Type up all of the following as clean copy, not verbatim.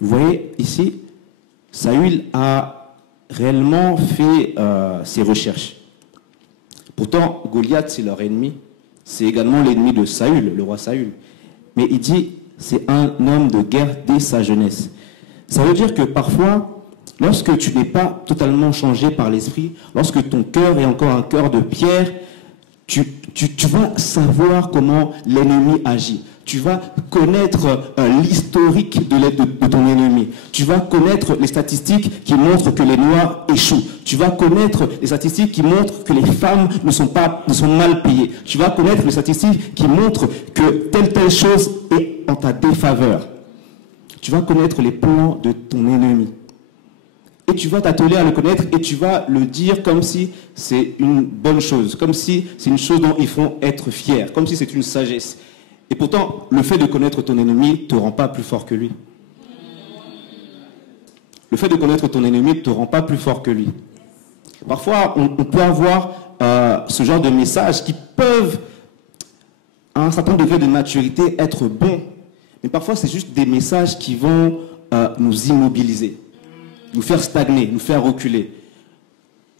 Vous voyez, ici, Saül a réellement fait ses recherches. Pourtant, Goliath, c'est leur ennemi. C'est également l'ennemi de Saül, le roi Saül. Mais il dit, c'est un homme de guerre dès sa jeunesse. Ça veut dire que parfois, lorsque tu n'es pas totalement changé par l'esprit, lorsque ton cœur est encore un cœur de pierre, tu vas savoir comment l'ennemi agit. Tu vas connaître l'historique de ton ennemi. Tu vas connaître les statistiques qui montrent que les Noirs échouent. Tu vas connaître les statistiques qui montrent que les femmes ne sont mal payées. Tu vas connaître les statistiques qui montrent que telle chose est en ta défaveur. Tu vas connaître les plans de ton ennemi. Et tu vas t'atteler à le connaître et tu vas le dire comme si c'est une bonne chose, comme si c'est une chose dont ils font être fiers, comme si c'est une sagesse. Et pourtant, le fait de connaître ton ennemi ne te rend pas plus fort que lui. Le fait de connaître ton ennemi ne te rend pas plus fort que lui. Parfois, on peut avoir ce genre de messages qui peuvent, à un certain degré de maturité, être bons. Mais parfois, c'est juste des messages qui vont nous immobiliser, nous faire stagner, nous faire reculer.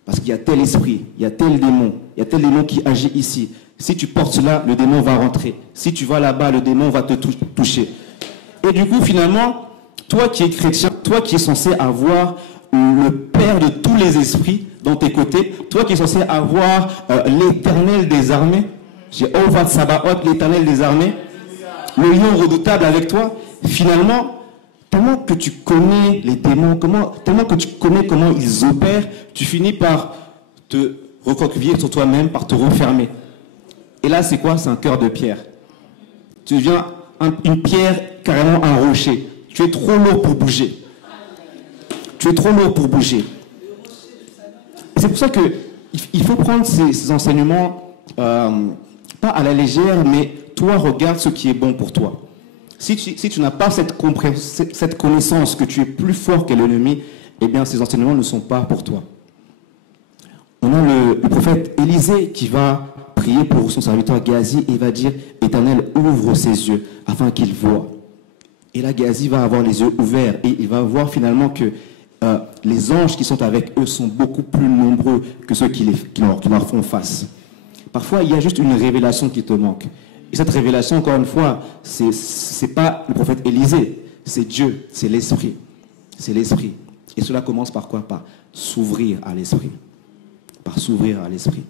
Parce qu'il y a tel esprit, il y a tel démon qui agit ici. Si tu portes cela, le démon va rentrer. Si tu vas là-bas, le démon va te toucher. Et du coup, finalement, toi qui es chrétien, toi qui es censé avoir le Père de tous les esprits dans tes côtés, toi qui es censé avoir l'Éternel des armées, Jéhovah Tsabaoth, l'Éternel des armées, le lion redoutable avec toi, finalement, tellement que tu connais les démons, tellement que tu connais comment ils opèrent, tu finis par te recroqueviller sur toi-même, par te refermer. Et là, c'est quoi? C'est un cœur de pierre. Tu deviens une pierre, carrément un rocher. Tu es trop lourd pour bouger. Tu es trop lourd pour bouger. C'est pour ça qu'il faut prendre ces enseignements, pas à la légère, mais toi, regarde ce qui est bon pour toi. Si tu n'as pas cette connaissance que tu es plus fort que l'ennemi, eh bien, ces enseignements ne sont pas pour toi. On a le prophète Élisée qui va prier pour son serviteur Géasi et il va dire « Éternel, ouvre ses yeux afin qu'il voie ». Et là, Géasi va avoir les yeux ouverts et il va voir finalement que les anges qui sont avec eux sont beaucoup plus nombreux que ceux qui leur font face. Parfois, il y a juste une révélation qui te manque. Et cette révélation, encore une fois, c'est pas le prophète Élisée, c'est Dieu, c'est l'Esprit. C'est l'Esprit. Et cela commence par quoi? Par s'ouvrir à l'Esprit. Par s'ouvrir à l'Esprit.